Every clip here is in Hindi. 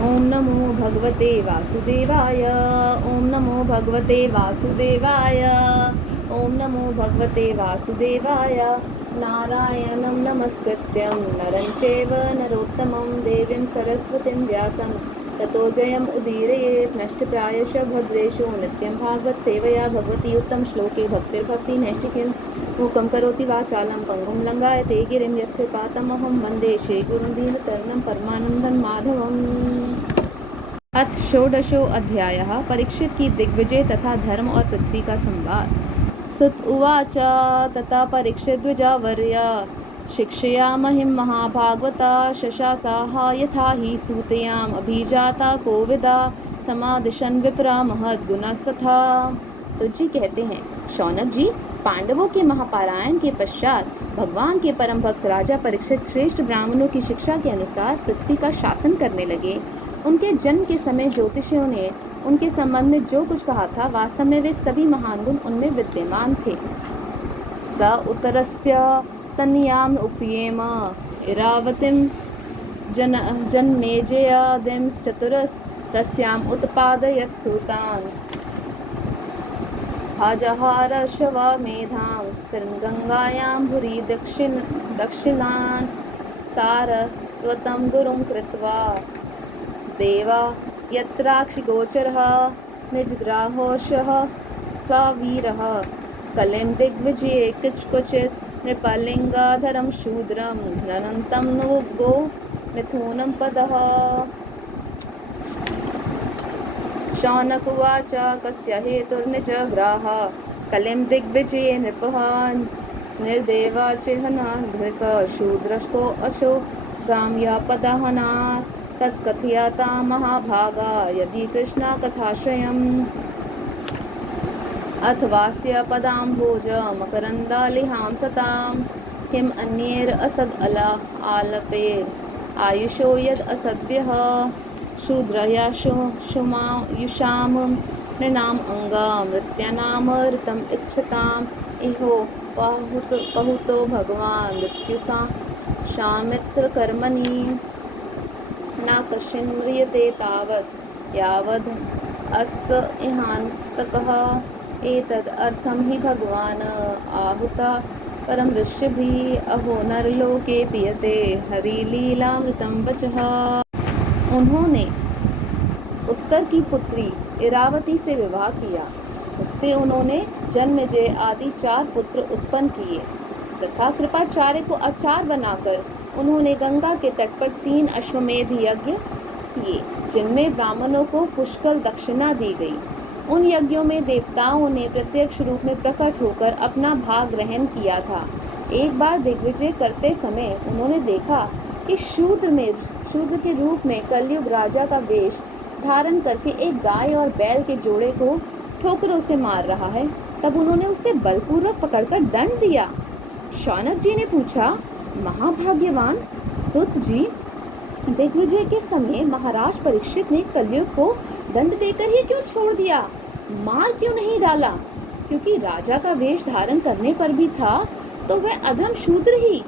ओम नमो भगवते वासुदेवाय। ओम नमो भगवते वासुदेवाय। ओम नमो भगवते वासुदेवाय। नारायणं नमस्कृत्यं नरं चैव नरोत्तमं देवीं सरस्वतीं व्यासं ततो जयम् उदीरयेत्। नष्टप्रायश भद्रेषु नित्यं भागवत सेवया भगवती उत्तम श्लोके भक्तिर्भक्ति नैष्टिकीं मूकं करोति वाचालं पंगुं लंघायते गिरिं यत्कृपातमहं वन्दे श्रीगुरुं दीनतरनं परमानन्दं माधवम्। अथ षोडशो अध्यायः। परीक्षित की दिग्विजय तथा धर्म और पृथ्वी का संवाद। सुत उवाच तथा परीक्षिद्विजावर्य शिक्षयामहिं महाभागवता शशासाहा यथा हि सूतयाम् अभिजाता कोविदा समादिशन् विप्रा महद्गुणस्तथा। सुत जी कहते हैं, शौनक जी, पांडवों के महापारायण के पश्चात भगवान के परम भक्त राजा परीक्षित श्रेष्ठ ब्राह्मणों की शिक्षा के अनुसार पृथ्वी का शासन करने लगे। उनके जन्म के समय ज्योतिषियों ने उनके संबंध में जो कुछ कहा था, वास्तव में वे सभी महान गुण उनमें विद्यमान थे। स उत्तरस्य तनयाम उपयेम इरावतीं जन्मेजयादिं चतुरस् तस्याम् उत्पादयत् सूतान् अजहारश्वमेधां स्थिरगंगायां भूरि दक्षिणान् सारस्वतं गुरुं कृत्वा देवा यत्राक्षिगोचरः निजग्राहोषः स वीरः कलिं दिग्विजये क्वचित् नृपलिङ्गाधरं शूद्रं घ्नन्तं नु गो मिथुनं पदः। शौनक उवाच कस्य हेतुर्निजग्राह कलिं दिग्विजये नृपः निर्देवा चिह्नान्धृक शूद्रस्को अशो गाम्या पदहनात् तत्कथयता महाभागा यदि कृष्णा कथाश्रयम्। अथवास्य पदाम्भोज मकरन्दालिहां सतां किम् अन्यैर् असद् आलपेर् आयुषो यद् असद्भ्यः शूद्रयाशुषाम नृणाम् अंगा मृत्यानामृतम् इच्छताम् इहो पहुतो भगवान् मृत्युसा शामित्र कर्मणि न कश्चिन् म्रियते तावत् यावद् अस्त इहान्तकः एतद् अर्थं हि भगवान् आहुता परम ऋषिभिः अहो नरलोके पीयते हरिलीलामृतं वचः। उन्होंने उत्तर की पुत्री इरावती से विवाह किया। उससे उन्होंने जन्मेजय आदि 4 पुत्र उत्पन्न किए तथा कृपाचार्य को आचार्य बनाकर उन्होंने गंगा के तट पर 3 अश्वमेध यज्ञ किए, जिनमें ब्राह्मणों को पुष्कल दक्षिणा दी गई। उन यज्ञों में देवताओं ने प्रत्यक्ष रूप में प्रकट होकर अपना भाग ग्रहण किया था। एक बार दिग्विजय करते समय उन्होंने देखा कि शूद्र के रूप में कलयुग राजा का वेश धारण करके एक गाय और बैल के जोड़े को ठोकरों से मार रहा है। तब उन्होंने उसे बलपूर्वक पकड़कर दंड दिया। शौनक जी ने पूछा, महाभाग्यवान सुत जी, दिग्विजय के समय महाराज परीक्षित ने कलयुग को दंड देकर ही क्यों छोड़ दिया, मार क्यों नहीं डाला? क्योंकि राजा का वेश धारण करने पर भी था तो वह अधम शूद्र ही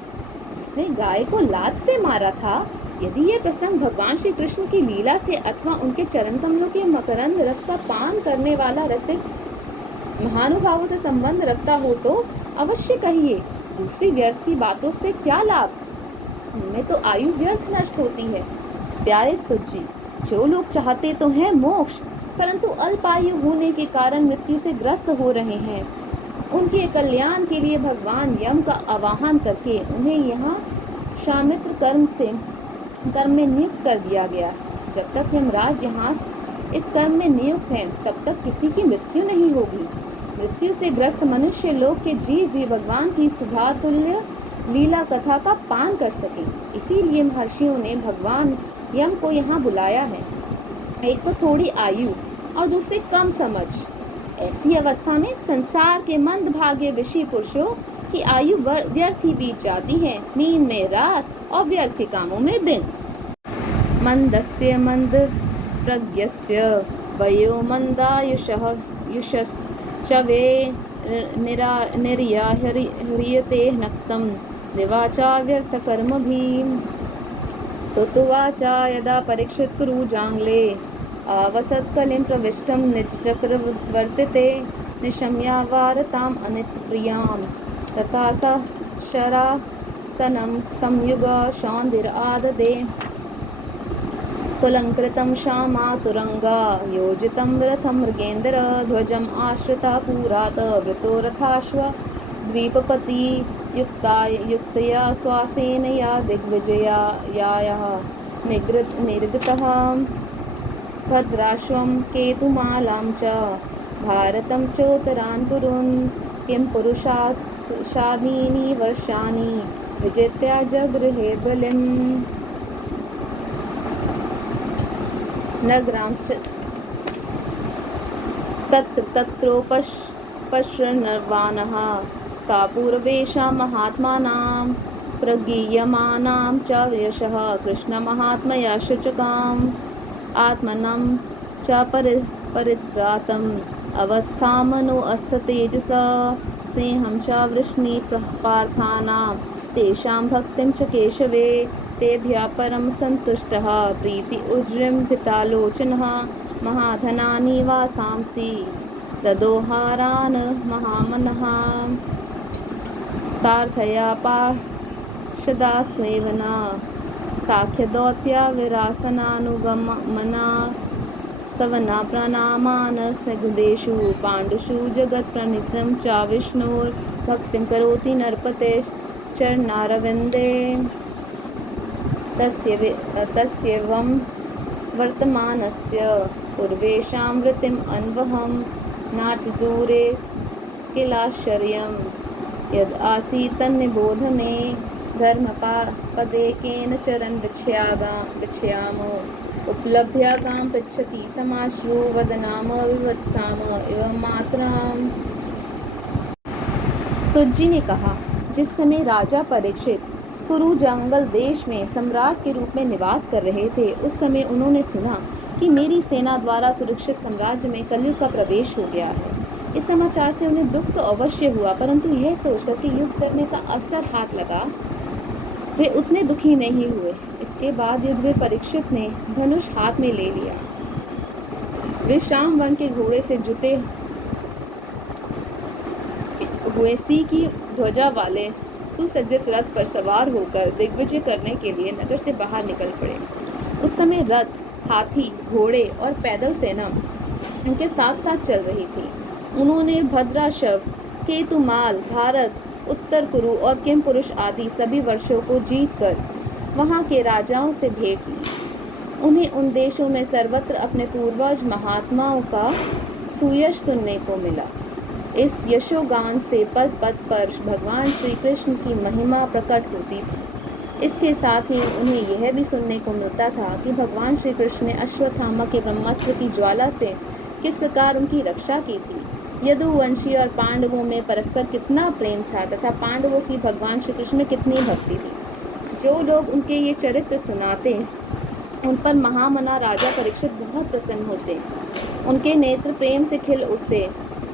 जिसने गाय को लात से मारा था। यदि यह प्रसंग भगवान श्री कृष्ण की लीला से अथवा उनके चरण कमलों के मकरंद रस का पान करने वाला रसिक महानुभावों से संबंध रखता हो तो अवश्य कहिए। दूसरी व्यर्थ की बातों से क्या लाभ, उनमें तो आयु व्यर्थ नष्ट होती है। प्यारे सुत जी, जो लोग चाहते तो हैं मोक्ष, परंतु अल्पायु होने के कारण मृत्यु से ग्रस्त हो रहे हैं, उनके कल्याण के लिए भगवान यम का आवाहन करके उन्हें यहाँ शामित्र कर्म में नियुक्त कर दिया गया। जब तक यमराज यहाँ इस कर्म में नियुक्त हैं, तब तक किसी की मृत्यु नहीं होगी। मृत्यु से ग्रस्त मनुष्य लोक के जीव भी भगवान की सुधा तुल्य लीला कथा का पान कर सकें। इसीलिए महर्षियों ने भगवान यम को यहाँ बुलाया है। एक को थोड़ी आयु और दूसरे कम समझ। ऐसी अवस्था में संसार के मंदभागे विषी पुरुषों की आयु व्यर्थ ही बीत जाती है, नींद में रात और व्यर्थ के कामों में दिन। मंदस्य मंद प्रज्ञस्य वयो मंदायुषः युषश्चवे निर्याह्रियते नक्तं दिवाचा व्यर्थ कर्म भी। सुतुवाच यदा परीक्षित कुरुजाङ्ग्ले आवसत्कलिं प्रविष्टं निजचक्रवर्तिते निशम्या वारताम् अनितप्रियां तथा स शरासनं संयुग सौन्दिराददे स्वलङ्कृतं श्यामातुरङ्गा योजितं रथं मृगेन्द्र ध्वजम् आश्रिता पुरात वृतो रथाश्व द्वीपपति युक्तया स्वासेनया दिग्विजयायाः निर्गतः भद्राश्वं केतुमालां च भारतं चोत्तरान् कुरुन् किं पुरुषादीनि वर्षाणि विजित्य जगृहे बलिम् नगरांश्च तत्रोपश्यन्नर्वाणः सा पूर्वेषां महात्मानां प्रगीयमानां च यशः कृष्णमहात्मया शुचकाम् आत्मनं च परित्रातम् अवस्थामनो अस्थतेजसा स्नेहं च वृष्णिपार्थानां तेषां भक्तिं च केशवे तेभ्यः परं सन्तुष्टः प्रीति उज्जृम्भितालोचनः महाधनानि वासांसि ददोहारान् महामनः सार्थया पार्षदा स्वेवना साख्यदौत्या विरासनानुगमना स्तवना प्रणामान् सगुदेषु पाण्डुषु जगत्प्रणीतं च विष्णोर्भक्तिं करोति नरपते चरणारविन्दे तस्यैवं वर्तमानस्य पूर्वेषां वृत्तिम् अन्वहं नातिदूरे किलाश्चर्यं यद् आसीत् तन्निबोधने धर्मपदे केन चरण विच्छयाम उपलभ्यागां पृच्छति समाश्रु वदनाम विवत्साम एवं मातराम। सुत जी ने कहा, जिस समय राजा परीक्षित कुरु जंगल देश में सम्राट के रूप में निवास कर रहे थे, उस समय उन्होंने सुना कि मेरी सेना द्वारा सुरक्षित साम्राज्य में कलयुग का प्रवेश हो गया है। इस समाचार से उन्हें दुख तो अवश्य हुआ, परंतु यह सोचकर कि युद्ध करने का अवसर हाथ लगा, वे उतने दुखी नहीं हुए। इसके बाद युद्ध में परीक्षित ने धनुष हाथ में ले लिया। वे शाम वन के घोड़े से जुते हुए सी की ध्वजा वाले सुसज्जित रथ पर सवार होकर दिग्विजय करने के लिए नगर से बाहर निकल पड़े। उस समय रथ, हाथी, घोड़े और पैदल सेना उनके साथ साथ चल रही थी। उन्होंने भद्राशव, केतुमाल, भारत, उत्तर कुरु और किम पुरुष आदि सभी वर्षों को जीतकर वहां के राजाओं से भेंट ली। उन्हें उन देशों में सर्वत्र अपने पूर्वज महात्माओं का सुयश सुनने को मिला। इस यशोगान से पद पद पर भगवान श्री कृष्ण की महिमा प्रकट होती थी। इसके साथ ही उन्हें यह भी सुनने को मिलता था कि भगवान श्री कृष्ण ने अश्वत्थामा के ब्रह्मास्त्र की ज्वाला से किस प्रकार उनकी रक्षा की थी। यदुवंशी और पांडवों में परस्पर कितना प्रेम था तथा पांडवों की भगवान श्री कृष्ण में कितनी भक्ति थी। जो लोग उनके ये चरित्र सुनाते, उन पर महामना राजा परीक्षित बहुत प्रसन्न होते। उनके नेत्र प्रेम से खिल उठते।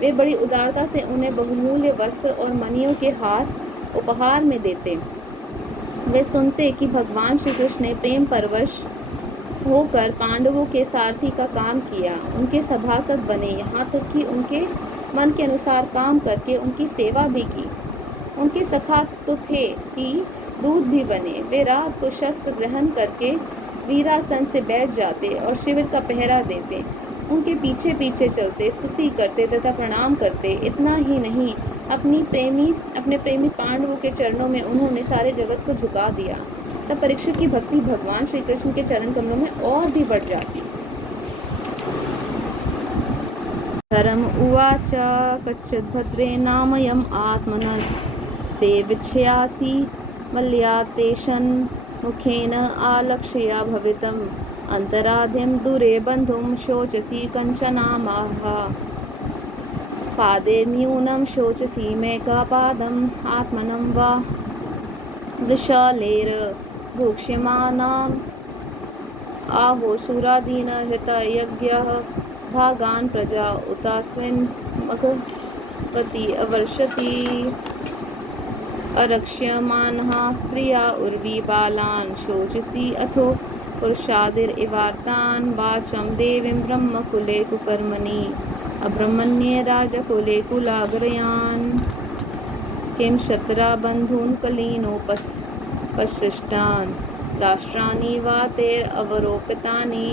वे बड़ी उदारता से उन्हें बहुमूल्य वस्त्र और मणियों के हार उपहार में देते। वे सुनते कि भगवान श्री कृष्ण ने प्रेम परवश होकर पांडवों के सारथी का काम किया, उनके सभासद बने, यहाँ तक कि उनके मन के अनुसार काम करके उनकी सेवा भी की। उनके सखा तो थे ही, दूत भी बने। वे रात को शस्त्र ग्रहण करके वीरासन से बैठ जाते और शिविर का पहरा देते। उनके पीछे पीछे चलते, स्तुति करते तथा प्रणाम करते। इतना ही नहीं, अपने प्रेमी पांडवों के चरणों में उन्होंने सारे जगत को झुका दिया। तब परीक्षित की भक्ति भगवान श्री कृष्ण के चरण कमलों में और भी बढ़ जाती। धर्म उवाच कच्चित् भद्रे नामयम् आत्मनस्ते विच्छयासि मल्यातेशन मुखेन आलक्ष्या भवितम् अंतराध्यं दूरे बन्धुं शोचसि कञ्चनामाह पादे न्यूनं शोचसि मेकापादम् आत्मनं वा वृषालेर भोक्ष्यमानाम् आहो सुरादीन हृतयज्ञः भागान् प्रजा उतास्मिन् मघपति अवर्षति। अरक्ष्यमाणः स्त्रिया उर्वी बालान् शोचसि अथो पुरुषादिरिवार्तान् वाचं देवीं ब्रह्मकुले कुकर्मणि अब्रह्मण्ये राजकुले कुलाग्रयान् किं शत्रा बन्धून् कलीनोपसृष्टान् राष्ट्राणि वा तेरवरोपितानि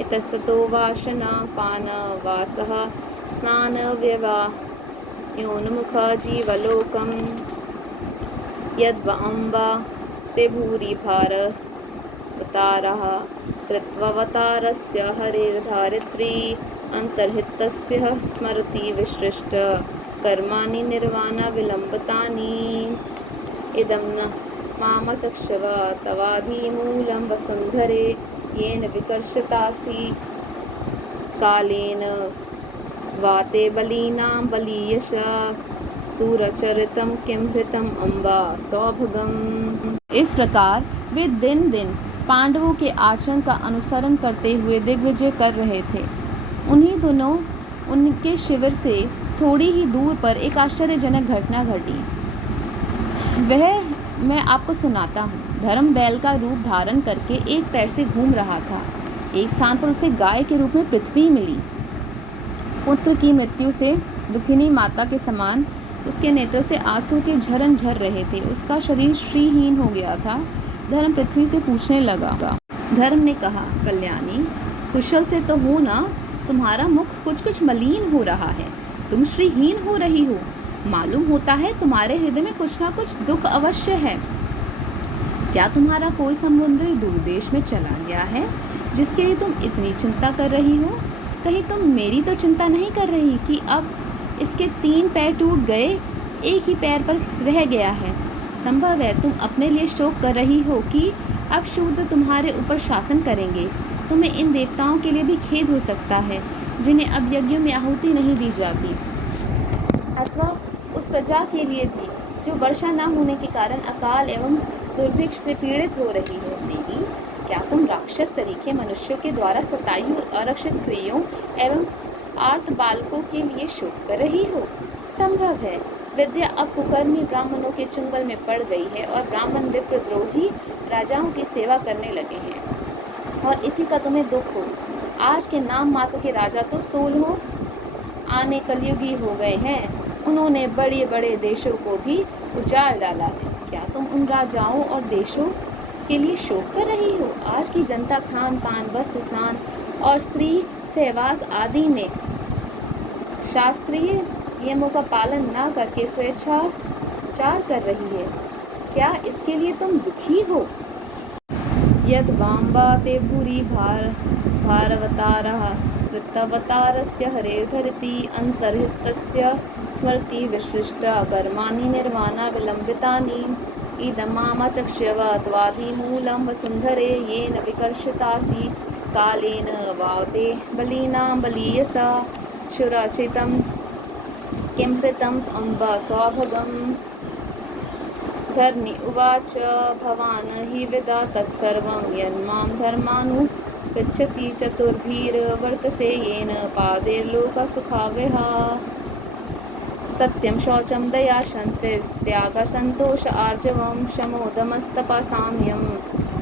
इतस्ततो वासनापानवासः स्नानव्यवायोन्मुखा जीवलोकम् यद्वाम्बा ते भूरि भारवतारः कृत्वावतारस्य हरेर्धारित्री अन्तर्हितस्य स्मरति विसृष्ट कर्माणि निर्वाणविलम्बितानि इदं न मामचक्षव तवाधिमूलं वसुन्धरे येन विकर्षतासि कालेन वाते बलीनां बलीयशा सूरचरितम किं हृतम अम्बा सौभगम। इस प्रकार वे दिन दिन पांडवों के आचरण का अनुसरण करते हुए दिग्विजय कर रहे थे। उन्हीं दिनों उनके शिविर से थोड़ी ही दूर पर एक आश्चर्यजनक घटना घटी। वह मैं आपको सुनाता हूँ। धर्म बैल का रूप धारण करके एक पैर से घूम रहा था। एक स्थान पर उसे गाय के रूप में पृथ्वी मिली। पुत्र की मृत्यु से दुखिनी माता के समान उसके नेत्रों से आंसू के झरन झर रहे थे। उसका शरीर श्रीहीन हो गया था। धर्म पृथ्वी से पूछने लगा। धर्म ने कहा, कल्याणी, कुशल से तो हो ना? तुम्हारा मुख कुछ कुछ मलिन हो रहा है। तुम श्रीहीन हो रही हो। मालूम होता है तुम्हारे हृदय में कुछ ना कुछ दुख अवश्य है। क्या तुम्हारा कोई संबंधी दूर देश में चला गया है जिसके लिए तुम इतनी चिंता कर रही हो? कहीं तुम मेरी तो चिंता नहीं कर रही कि अब इसके 3 पैर टूट गए, एक ही पैर पर रह गया है। संभव है तुम अपने लिए शोक कर रही हो कि अब शूद्र तुम्हारे ऊपर शासन करेंगे। तुम्हें इन देवताओं के लिए भी खेद हो सकता है जिन्हें अब यज्ञों में आहुति नहीं दी जाती, अथवा उस प्रजा के लिए भी जो वर्षा न होने के कारण अकाल एवं दुर्भिक्ष से पीड़ित हो रही है। देवी, क्या तुम राक्षस तरीके मनुष्यों के द्वारा सताई हुई आरक्षित स्त्रियों एवं आर्त बालकों के लिए शोक कर रही हो? संभव है विद्या अब कुकर्मी ब्राह्मणों के चुंगल में पड़ गई है और ब्राह्मण विप्रद्रोही राजाओं की सेवा करने लगे हैं और इसी का तुम्हें दुख हो। आज के नाम मात्र के राजा तो 16 आने कलयुगी हो गए हैं। उन्होंने बड़े बड़े देशों को भी उजाड़ डाला है। क्या तुम उन राजाओं और देशों के लिए शोक कर रही हो? आज की जनता खान पान, वस्त्र, स्नान और स्त्री सहवास आदि में शास्त्रीय नियमों का पालन न करके स्वेच्छाचार कर रही है। क्या इसके लिए तुम दुखी हो? यद वाम्बा ते भूरि भारवतारः कृतावतारस्य हरेर्धरति अन्तर्हितस्य स्मरति विसृष्टा कर्माणि निर्वाणविलम्बितानि इदं मामचक्ष्यव त्वाधिमूलं वसुन्धरे येन विकर्षतासि कालेन वाते बलीनां बलीयसा शुराचितं किं हृतं अम्बा सौभगम्। धर्मि उवाच, भवान् हि विदा तत्सर्वं यन्मां धर्मानुपृच्छसि चतुर्भिर्वर्तसे येन पादैर्लोकसुखावहा। सत्यं शौचं दया शान्तिस्त्यागः सन्तोष आर्जवं शमोदमस्तपः साम्यं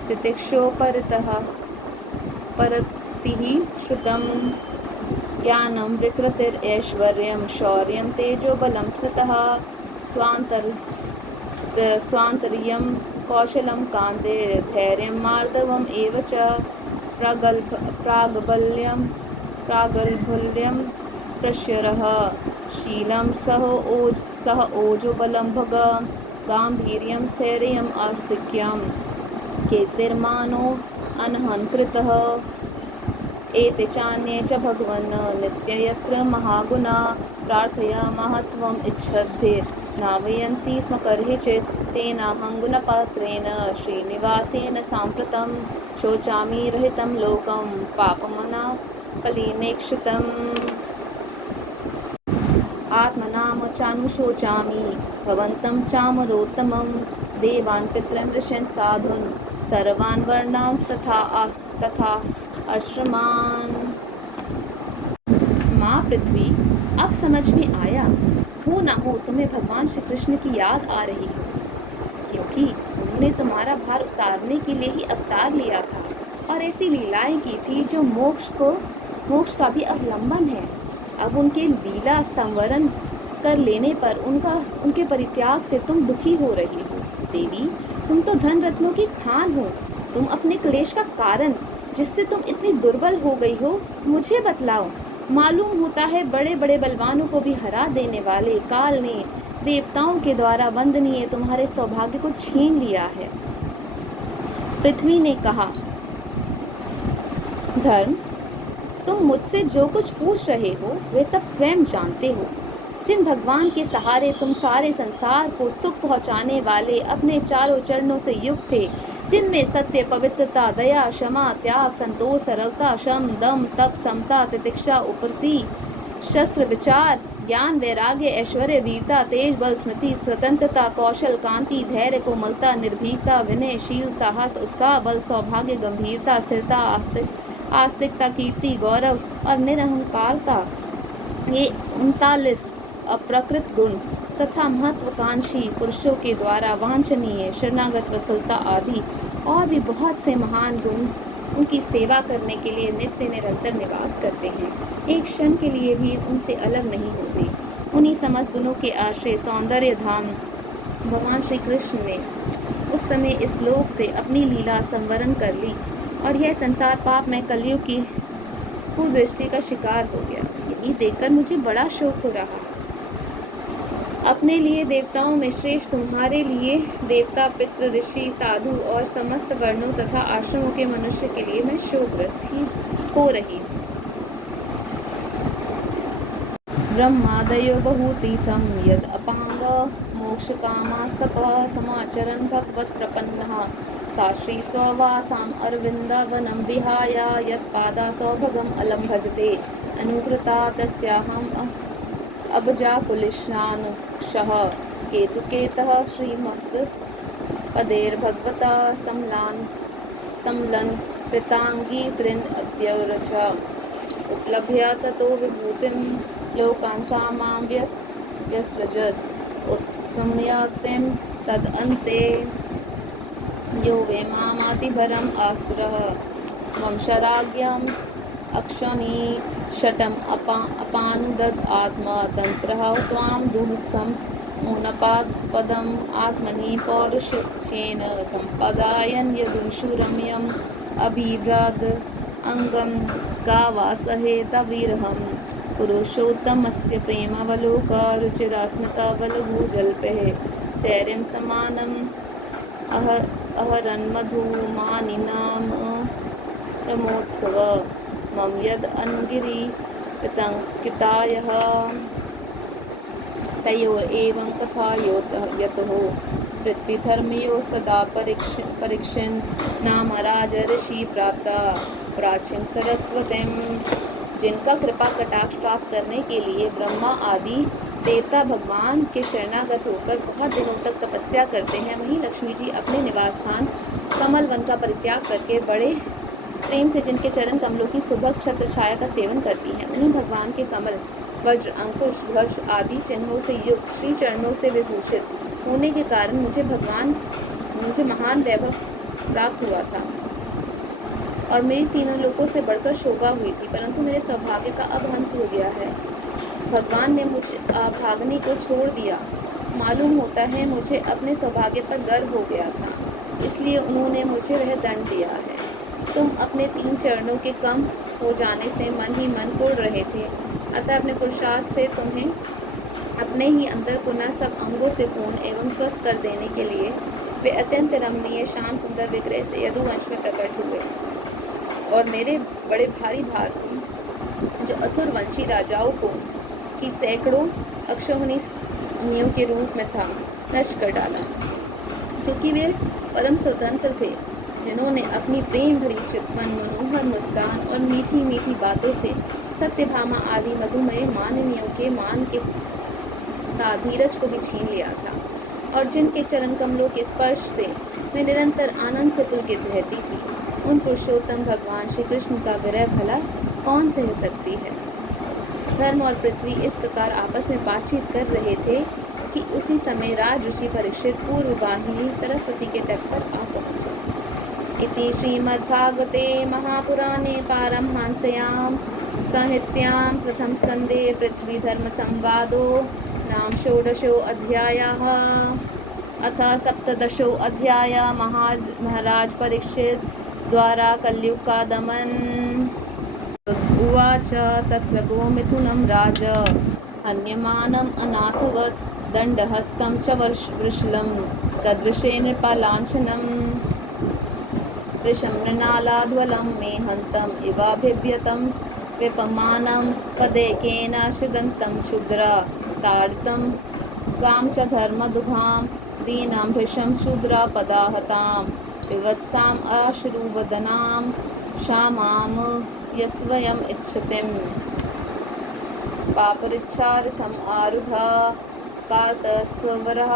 तितिक्षोपरितः परतिः श्रुतं ज्ञानं विकृतिरैश्वर्यं शौर्यं तेजोबलं स्मृतः स्वान्तर्यं कौशलं कान्तिर्धैर्यं मार्दवम् एव च प्रागल्भल्यं प्रश्यरः शीलं सह ओजोबलं भग गाम्भीर्यं स्थैर्यम् आस्तिक्यं कीर्तिर्मानो अनहन्कृतः एते चान्ये च भगवन् नित्य यत्र महागुणा प्रार्थया महत्त्वम् इच्छद्भिर्नावयन्ति स्म कर्हिचित् तेनाहं गुणपात्रेण श्रीनिवासेन साम्प्रतं शोचामि रहितं लोकं पापमना कलिनेक्षितम् आत्मनाम चानुशोचामि भवन्तं चामरोत्तमं देवान् पितॄन् ऋषीन् साधून् सर्वान् वर्णान् तथा आश्रमान्। माँ पृथ्वी, अब समझ में आया। हो ना हो तुम्हें भगवान श्री कृष्ण की याद आ रही हो। की। उन्होंने तुम्हारा भार उतारने के लिए ही अवतार लिया था और ऐसी लीलाएं की थी जो मोक्ष का भी अवलंबन है। अब उनके लीला संवरण कर लेने पर उनके परित्याग से तुम दुखी हो रही हो। देवी, तुम तो धन रत्नों की खान हो। तुम अपने क्लेश का कारण, जिससे तुम इतनी दुर्बल हो गई हो, मुझे बतलाओ। मालूम होता है बड़े बड़े बलवानों को भी हरा देने वाले काल ने देवताओं के द्वारा वंदनीय तुम्हारे सौभाग्य को छीन लिया है। पृथ्वी ने कहा, धर्म, तुम मुझसे जो कुछ पूछ रहे हो वे सब स्वयं जानते हो। जिन भगवान के सहारे तुम सारे संसार को सुख पहुंचाने वाले अपने चारों चरणों से युक्त थे, जिनमें सत्य, पवित्रता, दया, क्षमा, त्याग, संतोष, सरलता, शम, दम, तप, समता, तितिक्षा, उपरति, शस्त्र, विचार, ज्ञान, वैराग्य, ऐश्वर्य, वीरता, तेज, बल, स्मृति, स्वतंत्रता, कौशल, कांति, धैर्य, कोमलता, निर्भीकता, विनय, शील, साहस, उत्साह, बल, सौभाग्य, गंभीरता, स्थिरता, आस्तिकता, कीर्ति, गौरव और निरहंकारता, ये 39 अप्रकृत गुण तथा महत्वाकांक्षी पुरुषों के द्वारा वांछनीय शरणागत वत्सलता आदि और भी बहुत से महान गुण उनकी सेवा करने के लिए नित्य निरंतर निवास करते हैं, एक क्षण के लिए भी उनसे अलग नहीं होते। उन्हीं समस्त गुणों के आश्रय सौंदर्य धाम भगवान श्री कृष्ण ने उस समय इस लोक से अपनी लीला संवरण कर ली और यह संसार पाप में कलयुग की कुदृष्टि का शिकार हो गया। यही देखकर मुझे बड़ा शोक हो रहा। अपने लिए देवताओं में श्रेष्ठ तुम्हारे लिए देवता, पितृ, ऋषि, साधु और समस्त वर्णों तथा आश्रमों के मनुष्य के लिए मैं शोकग्रस्त ही हो रही हूँ। ब्रह्मादयो बहुतीर्थम यद अपांग मोक्ष कामास्तपः समाचरन् भगवत् प्रपन्नः सा श्री स्ववासाम अरविंदवनं विहाय यत्पादा सौभगम अलम भजते अनुकृता तस्याहम् अब्जाकुलिशानुषः केतुकेतः श्रीमत् पदेर्भगवता समलन कृतांगी तृण अद्यौरच उपलभ्य ततो विभूतिं लोकान् सा मां व्यसृजत् उत्सम्यक्तिं तदन्ते यो वे मामातिभरम् आसुरः वंशराज्ञम् अक्षमी शटम् अपानुदद् आत्मतन्त्रः त्वां दुःस्थम् ऊनपादपदम् आत्मनि पौरुषेण सम्पदायन् यदुषु रम्यम् अबिभ्रद् अंगम गावासहेतविरहं पुरुषोत्तमस्य प्रेमावलोकरुचिरास्मितावलभूजल्पैः सैर्यं समानम् अहरन्मधुमानिनां रमोत्सव मम यद् अनगिरिपितङ्कितायः तयोरेवं कथा यतः पृथ्वीधर्मयोस्तदा परीक्षन् नाम राजर्षि प्राप्ता प्राचीन सरस्वतीं, जिनका कृपा कटाक्ष प्राप्त करने के लिए ब्रह्मा आदि देवता भगवान के शरणागत होकर बहुत दिनों तक तपस्या करते हैं, वहीं लक्ष्मी जी अपने निवास स्थान कमल वन का परित्याग करके बड़े प्रेम से जिनके चरण कमलों की सुभग छत्र छाया का सेवन करती हैं, उन्हीं भगवान के कमल, वज्र, अंकुश, ध्वज आदि चिन्हों से युक्त श्री चरणों से विभूषित होने के कारण मुझे महान वैभव प्राप्त हुआ था और मेरी तीनों लोकों से बढ़कर शोभा हुई थी, परंतु मेरे सौभाग्य का अब अंत हो गया है। भगवान ने मुझे भागने को छोड़ दिया। मालूम होता है मुझे अपने सौभाग्य पर गर्व हो गया था, इसलिए उन्होंने मुझे वह दंड दिया है। तुम अपने 3 चरणों के कम हो जाने से मन ही मन कुढ़ रहे थे, अतः अपने पुरुषार्थ से तुम्हें अपने ही अंदर पुनः सब अंगों से पूर्ण एवं स्वस्थ कर देने के लिए वे अत्यंत रमणीय श्याम सुंदर विग्रह से यदुवंश में प्रकट हुए और मेरे बड़े भारी भार को, जो असुरवंशी राजाओं को की सैकड़ों अक्षौहिणियों के रूप में था, नष्ट कर डाला, क्योंकि वे परम स्वतंत्र थे, जिन्होंने अपनी प्रेम भरी चितवन, मनोहर मुस्कान और मीठी मीठी बातों से सत्यभामा आदि मधुमेह माननियों के मान के साथ धीरज को भी छीन लिया था और जिनके चरण कमलों के स्पर्श से मैं निरंतर आनंद से पुलकित रहती थी, उन पुरुषोत्तम भगवान श्री कृष्ण का विरह भला कौन सह सकती है। धर्म और पृथ्वी इस प्रकार आपस में बातचीत कर रहे थे कि उसी समय राज ऋषि परीक्षित पूर्वगामिनी सरस्वती के तट पर आ पहुँचे। इति श्रीमद्भागवते महापुराणे पारमहंस्यां संहितायां प्रथम स्कंदे पृथ्वीधर्मसंवादो नाम षोडशो अध्यायः। अथ सप्तदशो अध्याय महाराज परीक्षित द्वारा कलयुग का दमन। उवाच तत्र गोमिथुनं राज हन्यमानम् अनाथवत् दण्डहस्तं च वृषलं तदृशे नृपालाञ्छनं वृषं मृणालाध्वलं मे हन्तम् इवाभिव्यतं विपमानं पदेकेन शिदन्तं शूद्र ताडितं गां च धर्मदुघां दीनां भृशं शूद्रापदाहतां विवत्साम् अश्रुवदनां क्षामां यस्वयम् इच्छतिं पापरिच्छार्थम् आरुधा कार्तस्वरः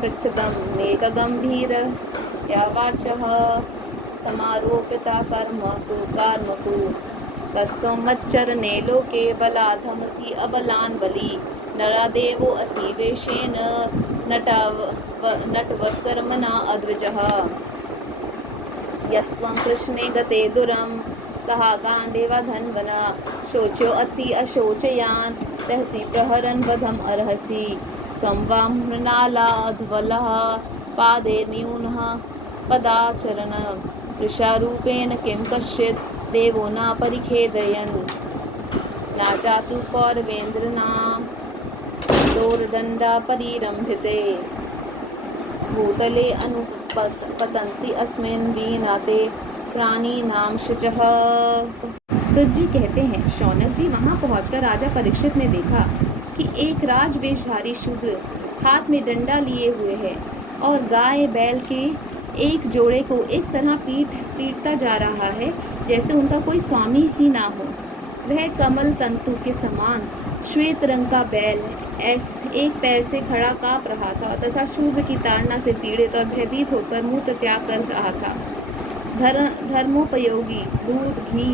पृच्छदं मेघगम्भीरया वाचः समारोपिता कर्मकु कस्तमच्चरणे लोके बलाधमसि अबलान् बली नरादेवो असि वेशेन नटवत्कर्मणा अद्विजः यस्त्वं कृष्णे गते दुरं सः गाण्डीवा धन्वना शोच्यो असि अशोचयान् रहसि प्रहरन् वधम् अर्हसि त्वं वां मृणालाध्वलः पादे न्यूनः पदाचरण वृषारूपेण किं कश्चित् देवो न परिखेदयन् न जातु कौरवेन्द्रनां दोर्दण्डा परिरम्भिते भूतले अनुपतन्ति अस्मिन् वीनाते प्राणिनां शुचः। सुत जी कहते हैं, शौनक जी वहां पहुंचकर राजा परीक्षित ने देखा कि एक राजवेशधारी शूद्र हाथ में डंडा लिए हुए है और गाय बैल के एक जोड़े को इस तरह पीटता जा रहा है जैसे उनका कोई स्वामी ही ना हो। वह कमल तंतु के समान श्वेत रंग का बैल एक पैर से खड़ा काँप रहा था तथा शूद्र की ताड़ना से पीड़ित और भयभीत होकर मूत्र त्याग कर रहा था। धर्मोपयोगी दूध घी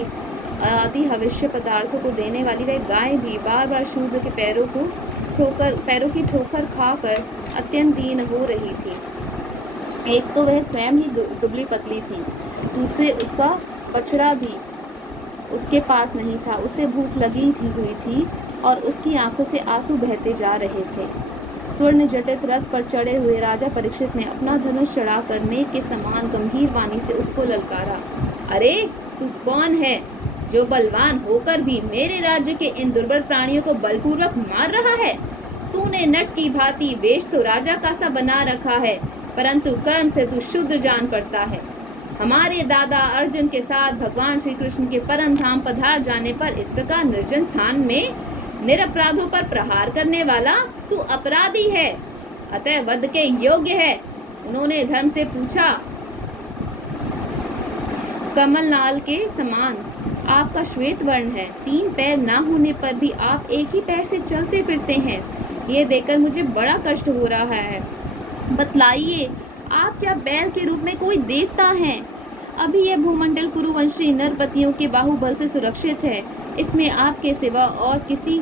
आदि हविष्य पदार्थों को देने वाली वह गाय भी बार बार शूद्र के पैरों की ठोकर खाकर अत्यंत दीन हो रही थी। एक तो वह स्वयं ही दुबली पतली थी, दूसरे उसका बछड़ा भी उसके पास नहीं था। उसे भूख लगी हुई थी और उसकी आंखों से आंसू बहते जा रहे थे। स्वर्ण जटित रथ पर चढ़े हुए राजा परीक्षित ने अपना धनुष चढ़ाकर मेघ के समान गंभीर वाणी से उसको ललकारा, अरे तू कौन है जो बलवान होकर भी मेरे राज्य के इन दुर्बल प्राणियों को बलपूर्वक मार रहा है? तूने नट की भांति वेश तो राजा का सा बना रखा है, परंतु कर्म से तू शूद्र जान पड़ता है। हमारे दादा अर्जुन के साथ भगवान श्री कृष्ण के परम धाम पधार जाने पर इस प्रकार निर्जन स्थान में निरपराधों पर प्रहार करने वाला तू अपराधी है, अतः वध के योग्य है। उन्होंने धर्म से पूछा, कमलनाल के समान आपका श्वेत वर्ण है, 3 पैर ना होने पर भी आप एक ही पैर से चलते फिरते हैं। ये देखकर मुझे बड़ा कष्ट हो रहा है। बतलाइए, आप क्या बैल के रूप में कोई देवता हैं? अभी यह भूमंडल कुरुवंशी नरपतियों के बाहुबल से सुरक्षित है। इसमें आपके सिवा और किसी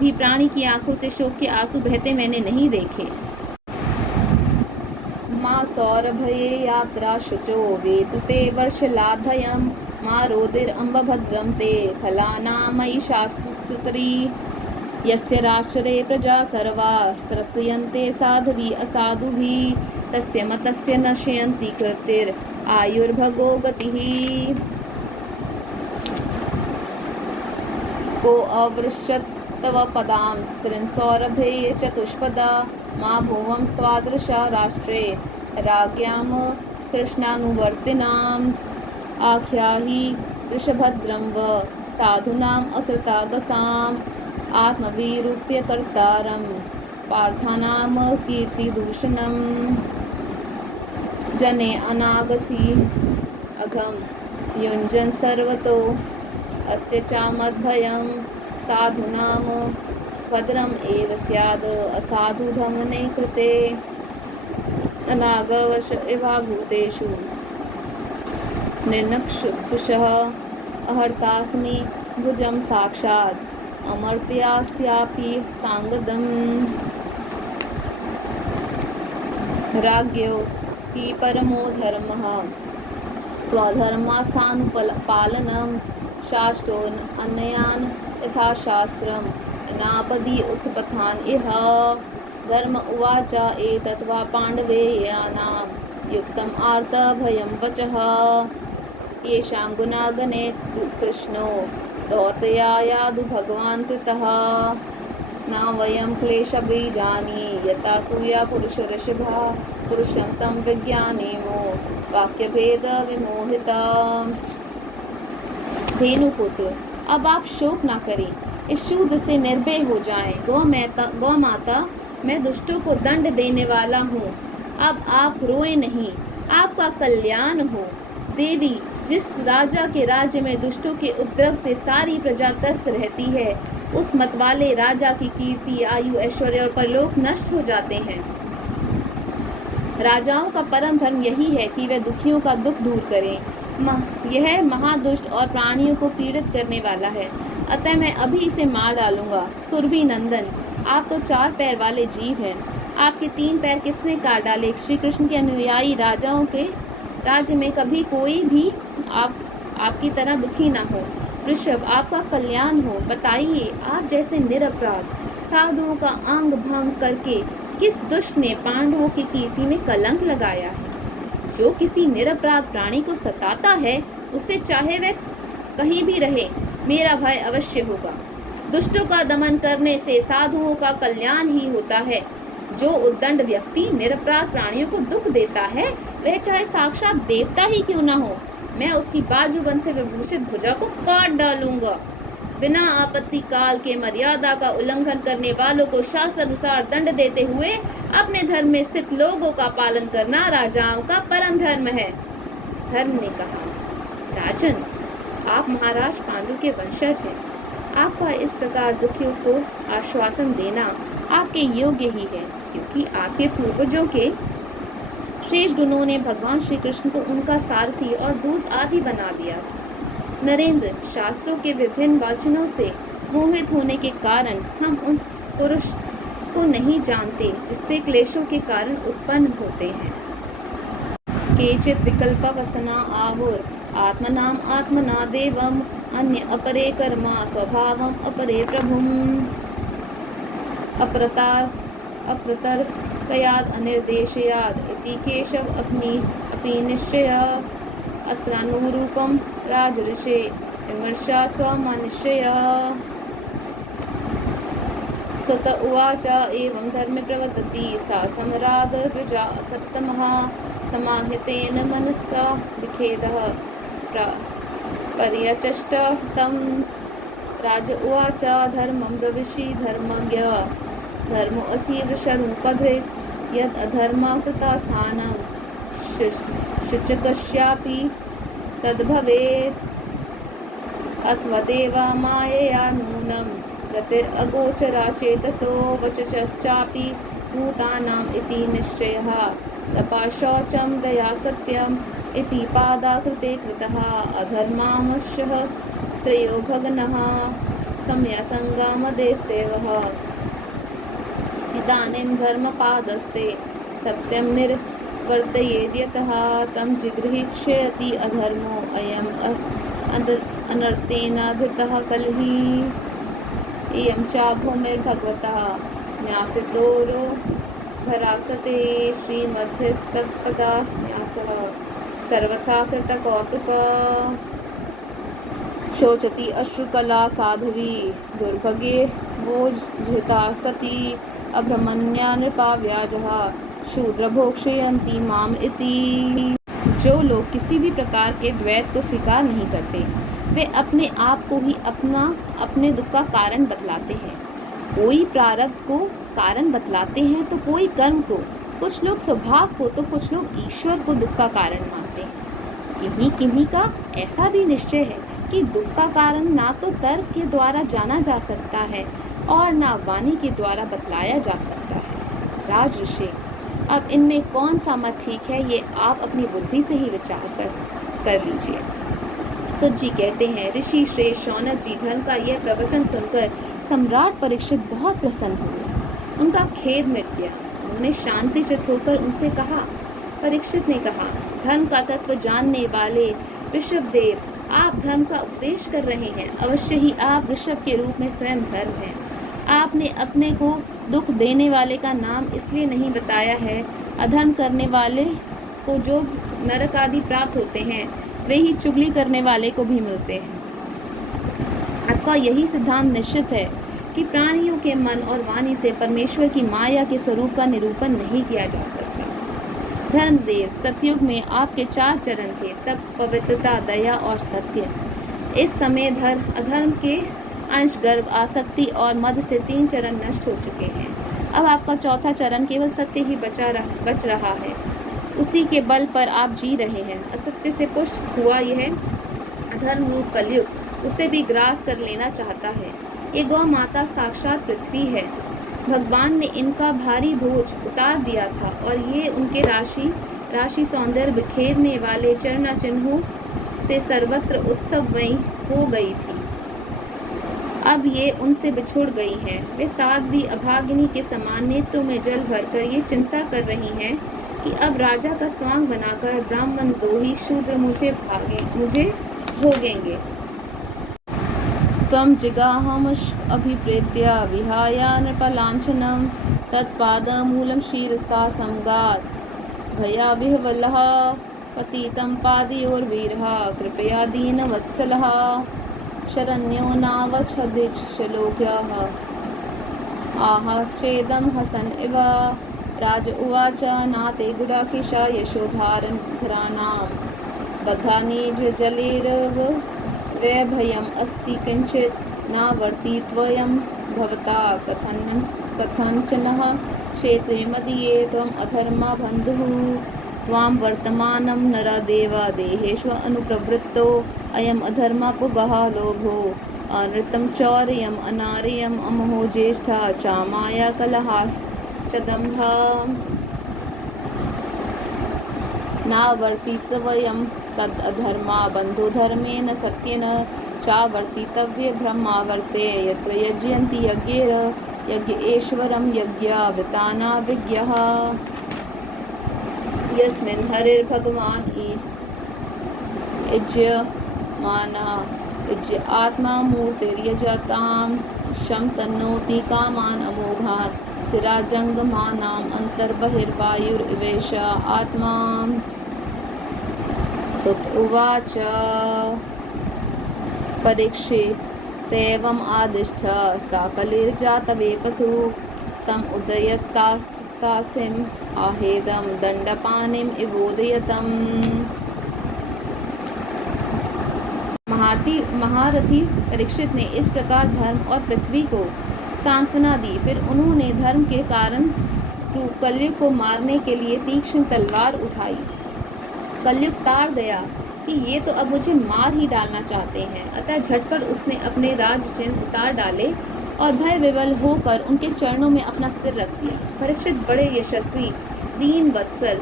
भी प्राणी की आंखों से शोक के आंसू बहते मैंने नहीं देखे। माँ सौरभये यात्रा शुचो वेतुते वर्षलाभयम् मा रोदिर अम्बभद्रं ते फलानामयि शास्त्री यस्य राष्ट्रे प्रजा सर्वा त्रस्यन्ते साधुभिः असाधुभिः तस्य मतस्य नश्यन्ति कृतिर् आयुर्भगो गतिः को अवृश्यत् तव पदां स्त्रीन् सौरभे चतुष्पदा मा भुवं स्वादृशा राष्ट्रे राज्ञां कृष्णानुवर्तिनाम् आख्याहि वृषभद्रं व साधूनाम् अकृतागसाम् आत्मविरूप्य कर्तारं पार्थानां कीर्तिदूषणं जने अनागसी अघं युञ्जन् सर्वतो अस्य चामद्भयं साधूनां भद्रम् एव स्यात् असाधु धमने कृते अनागवश एवाभूतेषु निर्नक्षुषः अहर्तास्मि भुजं साक्षात् अमर्त्यास्यापि सांगदम् राज्ञो हि परमो धर्मः स्वधर्मास्थानुपालनं शास्त्रो अन्यान् यथा शास्त्रं नापदि उत्पथान् इह धर्म उवाच एतत् वा पाण्डवेयानां युक्तम् आर्तभयं वचः येषां गुणागणे कृष्णो दौतयायादु भगवान् कृतः न वयं क्लेशबीजानि यथा सूया पुरुषऋषभा पुरुषं तं विज्ञानेमो वाक्यभेद विमोहिता। धेनुपुत्र, अब आप शोक न करें, इस शूद से निर्भय हो जाएं। गौ माता, मैं दुष्टों को दंड देने वाला हूँ। अब आप रोए नहीं, आपका कल्याण हो। देवी, जिस राजा के राज्य में दुष्टों के उपद्रव से सारी प्रजा त्रस्त रहती है, उस मतवाले राजा की कीर्ति, आयु, ऐश्वर्य और परलोक नष्ट हो जाते हैं। राजाओं का परम धर्म यही है कि वे दुखियों का दुख दूर करें। यह महादुष्ट और प्राणियों को पीड़ित करने वाला है, अतः मैं अभी इसे मार डालूंगा। सुरभि नंदन, आप तो 4 पैर वाले जीव हैं, आपके 3 पैर किसने काट डाले? श्री कृष्ण के अनुयायी राजाओं के राज्य में कभी कोई भी आपकी तरह दुखी न हो। ऋषभ, आपका कल्याण हो। बताइए, आप जैसे निरपराध साधुओं का अंग भंग करके किस दुष्ट ने पांडवों की कीर्ति में कलंक लगाया है? जो किसी निरपराध प्राणी को सताता है, उसे चाहे वह कहीं भी रहे, मेरा भय अवश्य होगा। दुष्टों का दमन करने से साधुओं का कल्याण ही होता है। जो उद्दंड व्यक्ति निरपराध प्राणियों को दुख देता है, वह चाहे साक्षात देवता ही क्यों न हो, मैं उसकी बाजूबंद से विभूषित भुजा को काट डालूंगा। बिना आपत्ति काल के मर्यादा का उल्लंघन करने वालों को शास्त्रानुसार दंड देते हुए अपने धर्म में स्थित लोगों का पालन करना राजाओं का परम धर्म है। धर्म ने कहा, राजन, आप महाराज पांडु के वंशज हैं, आपका इस प्रकार दुखियों को आश्वासन देना आपके योग्य ही है, क्योंकि आपके पूर्वजों के श्रेष्ठ गुणों ने भगवान श्री कृष्ण को उनका सारथी और दूत आदि बना दिया था। नरेंद्र, शास्त्रों के विभिन्न वचनों से मोहित होने के कारण हम उस पुरुष को नहीं जानते जिससे क्लेशों के कारण उत्पन्न होते हैं। केचित् विकल्प वसना आहुर आत्मनाम आत्मना देवम अन्य अपरे कर्मा स्वभावम अपरे प्रभुम अप्रतर्कयाद अनिर्देशयाद इति केशव अपनी निश्चय अत्रानुरूपम राजऋषे विमर्शा स्वमनिश्चय। सुत उवाच एवं धर्मे प्रवर्तति सा सम्राट द्विजा सत्तमः समाहितेन मनसा विखेदः पर्यचष्ट तं। राज उवाच धर्मं ब्रवीषि धर्मज्ञ धर्मो असि वृषरूपधृक् यद् अधर्मा कृता स्थानं शुचकस्यापि तद्भवेत् अथवा देवा मायया नूनं गतिरगोचरा चेतसो वचश्चापि भूतानाम् इति निश्चयः तपा शौचं दया सत्यम् इति पादाकृते कृतः अधर्मांशः त्रयो भग्नः सम्यसङ्गमदेस्तेवः इदानीं धर्मपादस्ते सत्यं निर्वर्तयेद्यतः तं जिगृहीक्षयति अधर्मो अयम् अनर्थेन धृतः कलहि इयं च भूमिर्भगवतः न्यासितोरो भरासते श्रीमध्यस्तत्पदा न्यासः सर्वथा कृतकौतुक शोचति अश्रुकला साध्वी दुर्भगे मोजिता सती अभ्रमण्या नृपा व्याजः शूद्र भोक्षयन्ति माम इति। जो लोग किसी भी प्रकार के द्वैत को स्वीकार नहीं करते, वे अपने आप को ही अपने दुख का कारण बतलाते हैं। कोई प्रारब्ध को कारण बतलाते हैं तो कोई कर्म को, कुछ लोग स्वभाव को तो कुछ लोग ईश्वर को दुख का कारण मानते हैं। किन्हीं का ऐसा भी निश्चय है कि दुख का कारण ना तो तर्क के द्वारा जाना जा सकता है और ना वाणी के द्वारा बतलाया जा सकता है। राजऋषि, अब इनमें कौन सा मत ठीक है, ये आप अपनी बुद्धि से ही विचार कर लीजिए। सुत जी कहते हैं, ऋषि श्रेष्ठ शौनक जी धर्म का यह प्रवचन सुनकर सम्राट परीक्षित बहुत प्रसन्न हुए। उनका खेद मिट गया। उन्होंने शांति चित्त होकर उनसे कहा। परीक्षित ने कहा, धर्म का तत्व जानने वाले ऋषभदेव, आप धर्म का उपदेश कर रहे हैं। अवश्य ही आप ऋषभ के रूप में स्वयं धर्म हैं। आपने अपने को दुख देने वाले का नाम इसलिए नहीं बताया है। अधर्म करने वाले को जो नरक आदि प्राप्त होते हैं, वे ही चुगली करने वाले को भी मिलते हैं। अथवा यही सिद्धांत निश्चित है कि प्राणियों के मन और वाणी से परमेश्वर की माया के स्वरूप का निरूपण नहीं किया जा सकता। धर्मदेव, सतयुग में आपके 4 चरण थे, तप, पवित्रता, दया और सत्य। इस समय अधर्म के अंश, गर्व, आसक्ति और मद से 3 चरण नष्ट हो चुके हैं। अब आपका 4था चरण केवल सत्य ही बच रहा है। उसी के बल पर आप जी रहे हैं। असत्य से पुष्ट हुआ यह अधर्म रूप कलयुग उसे भी ग्रास कर लेना चाहता है। ये गौ माता साक्षात पृथ्वी है। भगवान ने इनका भारी बोझ उतार दिया था और ये उनके राशि सौंदर्य बिखेरने वाले चरण चिन्हों से सर्वत्र उत्सवमयी हो गई थी। अब ये उनसे बिछुड़ गई हैं। वे साध्वी अभागिनी के समान नेत्रों में जल भरकर ये चिंता कर रही हैं कि अब राजा का स्वांग बनाकर ब्राह्मण दोही शूद्र मुझे भोगेंगे। त्वं जिगाहमश् अभिप्रेत्य विहाय नृपलाञ्छनं तत्पादमूलं शिरसा समगात् भयाविह्वलः पतितं पादयोर्वीरः कृपया दीनवत्सलः शरण्यो नावच्छदिच्छलोक्यः आह चेदं हसन् इव। राज उवाच, नाते गुडाकेशा यशोधाराणां बद्धानि जलेर्वैभयम् अस्ति किञ्चित् नावर्तित्वयं भवता कथञ्चनः क्षेत्रे मदीये त्वम् अधर्मा बन्धुः त्वां वर्तमानं नरदेव देहेषु अनुप्रवृत्तो अयम् अधर्मा पुगः लोभो अनृतं चौर्यम् अनार्यम् अमहो ज्येष्ठा च माया कलहाश्च दम्भः नावर्तितव्यं तद् अधर्मा बन्धुधर्मेण सत्येन चावर्तितव्ये ब्रह्मावर्ते यत्र यज्ञन्ति यज्ञेश्वरं यज्ञावृतानाविज्ञः यस्मिन् हरिर्भगवान् इज्य आत्मा मूर्तिर्यजतां शं तन्नोति कामान् अमोघान् सिराजङ्गमानाम् अन्तर्बहिर्वायुरिवेश आत्मा। सुत उवाच, परीक्षितेवम् आदिष्ट साकलिर्जातवेपथु तम् उदयत्तासिम् आहेदं दण्डपाणिम् इवोदयतम्। महारथी परीक्षित ने इस प्रकार धर्म और पृथ्वी को सांत्वना दी। फिर उन्होंने धर्म के कारण रूप कलयुग को मारने के लिए तीक्ष्ण तलवार उठाई। कलयुग ताड़ गया कि ये तो अब मुझे मार ही डालना चाहते हैं। अतः झटपट उसने अपने राज चिन्ह उतार डाले और भय विवल होकर उनके चरणों में अपना सिर रख दिया। परीक्षित बड़े यशस्वी, दीन वत्सल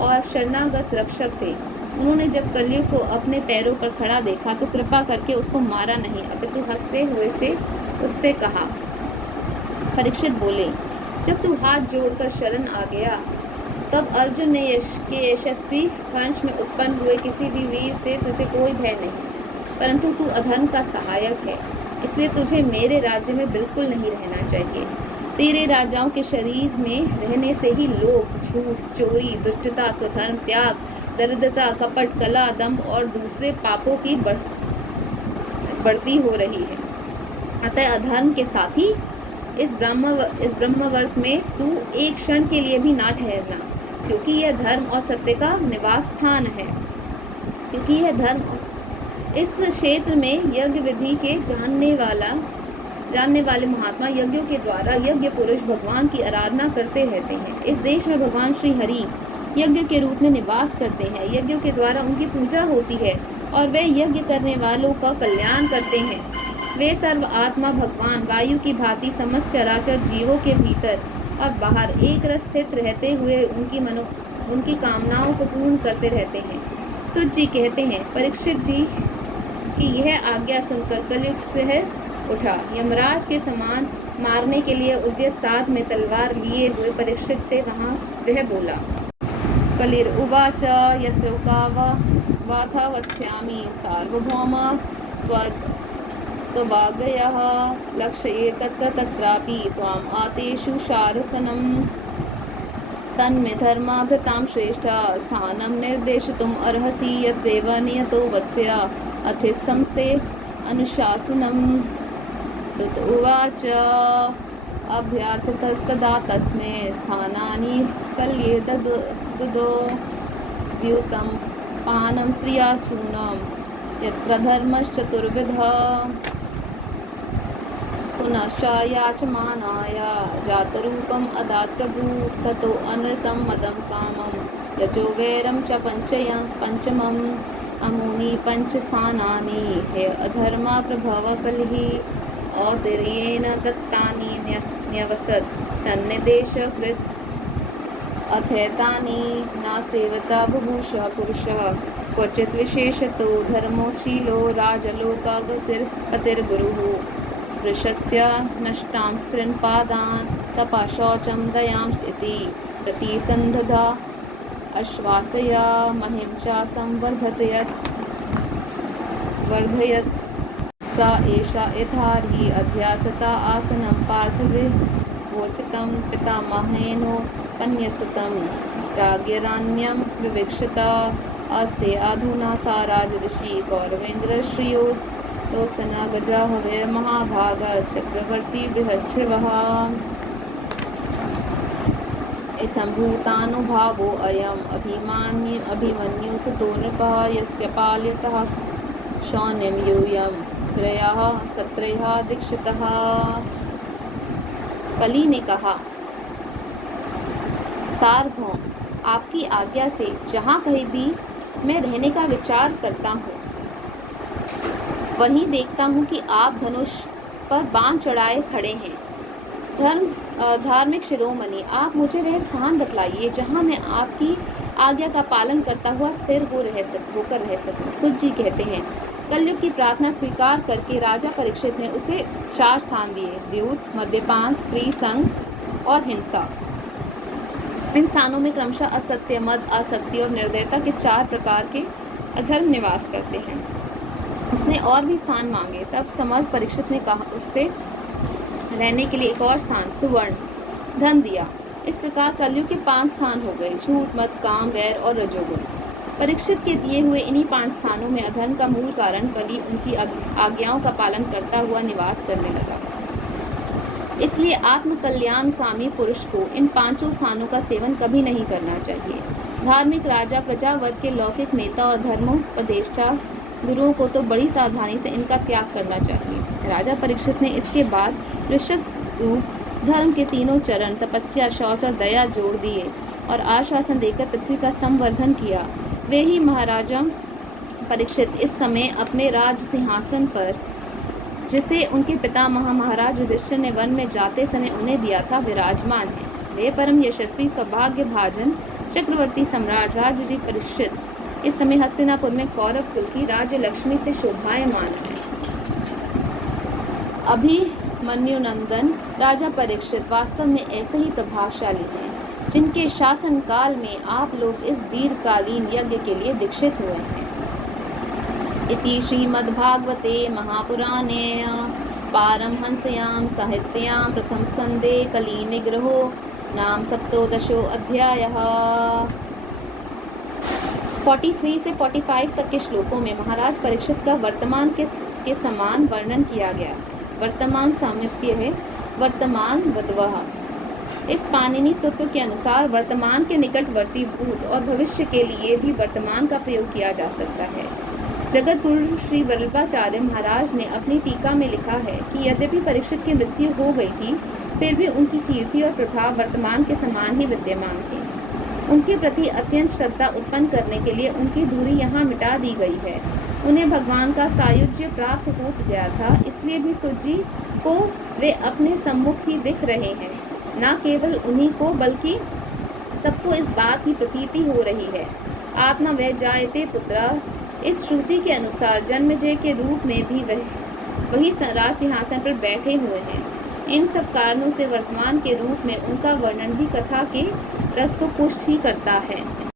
और शरणागत रक्षक थे। उन्होंने जब कलयुग को अपने पैरों पर खड़ा देखा तो कृपा करके उसको मारा नहीं, अपितु हंसते हुए से उससे कहा। परीक्षित बोले, जब तू हाथ जोड़कर शरण आ गया तब अर्जुन ने के यशस्वी वंश में उत्पन्न हुए किसी भी वीर से तुझे कोई भय नहीं, परंतु तू अधर्म का सहायक है, इसलिए तुझे मेरे राज्य में बिल्कुल नहीं रहना चाहिए। तेरे राजाओं के शरीर में रहने से ही लोभ, झूठ, चोरी, दुष्टता, स्वधर्म त्याग, दरिद्रता, कपट, कला, दंभ और दूसरे पापों की बढ़ती हो रही है। अतः अधर्म के साथी इस ब्रह्मवर्त में तू एक क्षण के लिए भी ना ठहरना, क्योंकि यह धर्म और सत्य का निवास स्थान है। क्योंकि यह धर्म इस क्षेत्र में यज्ञ विधि के जानने वाले महात्मा यज्ञों के द्वारा यज्ञ पुरुष भगवान की आराधना करते रहते हैं। इस देश में भगवान श्री हरि यज्ञ के रूप में निवास करते हैं। यज्ञों के द्वारा उनकी पूजा होती है और वे यज्ञ करने वालों का कल्याण करते हैं। वे सर्व आत्मा भगवान वायु की भांति समस्त चराचर जीवों के भीतर और बाहर एक रस स्थित रहते हुए उनकी कामनाओं को पूर्ण करते रहते हैं। सुत जी कहते हैं, परीक्षित जी, कि यह आज्ञा सुनकर कलयुग से उठा। यमराज के समान मारने के लिए उद्यत साथ में तलवार लिए हुए परीक्षित से वहां वह बोला। कलिर उवाच यत्र वाथा वक्ष्यामि सार्वभौम त्ववागयः लक्ष्ये तत्र तत्रापि त्वाम् आतेषु शारसनम् तन्मे धर्माभृतां श्रेष्ठ स्थानं निर्देशितुम् अर्हसि यद्देव नियतो वत्स्य अथिस्थंस्ते अनुशासनम्। सुत उवाच अभ्यर्थितस्तदा तस्मै स्थानानि कल्येर्ददो द्यूतं पानं श्रियाशूनं यत्र धर्मश्चतुर्विधः पुनश्च याचमानाय जातरूपम् अदात् प्रभु ततो अनृतं मदं कामं रजो वैरं च पंचमम् अमुनि पंचस्थानानि हे अधर्मा प्रभव कलिः औदर्येण दत्तानि न्यवसत् तन्निदेशकृत् अथैतानि न सेवता बुभुषः पुरुषः क्वचित् विशेषतो धर्मोशीलो राजलोकागतिर्गतिर्गुरुः वृषस्य नष्टां स्त्रीन्पादान् तपा शौचं दयां इति प्रतिसन्धदा आश्वासया महिं च वर्धयत् सा एषा यथार्हि अभ्यासता आसनं पार्थिवोचितं पितामहेनोपन्यसुतं राज्ञरान्यं विवक्षता अस्ते अधुना सा राजऋषि कौरवेन्द्रश्रियो तोसना गजा हवे महाभाग चक्रवर्ती बृहस्पतिः इत्थं भूतानुभावो अयम् अभिमन्युसुतो नृपः यस्य पालितः शौन्यं यूयं सत्रयः दीक्षितः। कली ने कहा, सार्वभौम, आपकी आज्ञा से जहाँ कहीं भी मैं रहने का विचार करता हूँ वहीं देखता हूँ कि आप धनुष पर बाण चढ़ाए खड़े हैं। धार्मिक शिरोमणि, आप मुझे वह स्थान बतलाइए जहाँ मैं आपकी आज्ञा का पालन करता हुआ स्थिर होकर रह सकूं। सुत जी कहते हैं, कलयुग की प्रार्थना स्वीकार करके राजा परीक्षित ने उसे 4 स्थान दिए: द्यूत, मद्यपान, स्त्री संग और हिंसा। इन स्थानों में क्रमशः असत्य, मद, आसक्ति और निर्दयता के 4 प्रकार के अधर्म निवास करते हैं। उसने और भी स्थान मांगे, तब समर्थ परीक्षित ने कहा उससे रहने के लिए एक और स्थान, सुवर्ण, धन दिया। इस प्रकार कलयुग के 5 स्थान हो गए: झूठ, मद, काम, वैर और रजोगुण। परीक्षित के दिए हुए इन्हीं 5 स्थानों में अधर्म का मूल कारण कली उनकी आज्ञाओं का पालन करता हुआ निवास करने लगा। इसलिए आत्म कल्याणकामी पुरुष को इन 5 स्थानों का सेवन कभी नहीं करना चाहिए। धार्मिक राजा, प्रजा वर्ग के लौकिक नेता और धर्मोपदेष्टा गुरुओं को तो बड़ी सावधानी से इनका त्याग करना चाहिए। राजा परीक्षित ने इसके बाद ऋषभ रूप धर्म के 3 चरण तपस्या, शौच और दया जोड़ दिए और आश्वासन देकर पृथ्वी का संवर्धन किया। वे ही महाराजा परीक्षित इस समय अपने राज सिंहासन पर, जिसे उनके पितामह महाराज युधिष्ठिर ने वन में जाते समय उन्हें दिया था, विराजमान है। वे परम यशस्वी सौभाग्य भाजन चक्रवर्ती सम्राट राजजी परीक्षित इस समय हस्तिनापुर में कौरव कुल की राज्य लक्ष्मी से शोभायमान है। अभिमन्युनंदन राजा परीक्षित वास्तव में ऐसे ही प्रभावशाली हैं, जिनके शासन काल में आप लोग इस दीर्घकालीन यज्ञ के लिए दीक्षित हुए हैं। इति श्रीमद्भागवते महापुराणे पारमहंस्यां साहित्यां प्रथम स्कंदे कली निग्रहो नाम 17 अध्यायः। 43 से 45 तक के श्लोकों में महाराज परीक्षित का वर्तमान के समान वर्णन किया गया। वर्तमान सामीप्य है वर्तमान वद्वः। इस पाणिनि सूत्र के अनुसार वर्तमान के निकटवर्ती भूत और भविष्य के लिए भी वर्तमान का प्रयोग किया जा सकता है। जगत गुरु श्री वल्लभाचार्य महाराज ने अपनी टीका में लिखा है कि यद्यपि परीक्षित की मृत्यु हो गई थी, फिर भी उनकी कीर्ति और प्रभाव वर्तमान के समान ही विद्यमान थी। उनके प्रति अत्यंत श्रद्धा उत्पन्न करने के लिए उनकी दूरी यहाँ मिटा दी गई है। उन्हें भगवान का सायुज्य प्राप्त हो गया था, इसलिए भी सुजी को वे अपने सम्मुख ही दिख रहे हैं। न केवल उन्हीं को बल्कि सबको इस बात की प्रतीति हो रही है। आत्मा वै जायते पुत्र इस श्रुति के अनुसार जन्मेजय के रूप में भी वही राज सिंहासन पर बैठे हुए हैं। इन सब कारणों से वर्तमान के रूप में उनका वर्णन भी कथा के रस को पुष्ट ही करता है।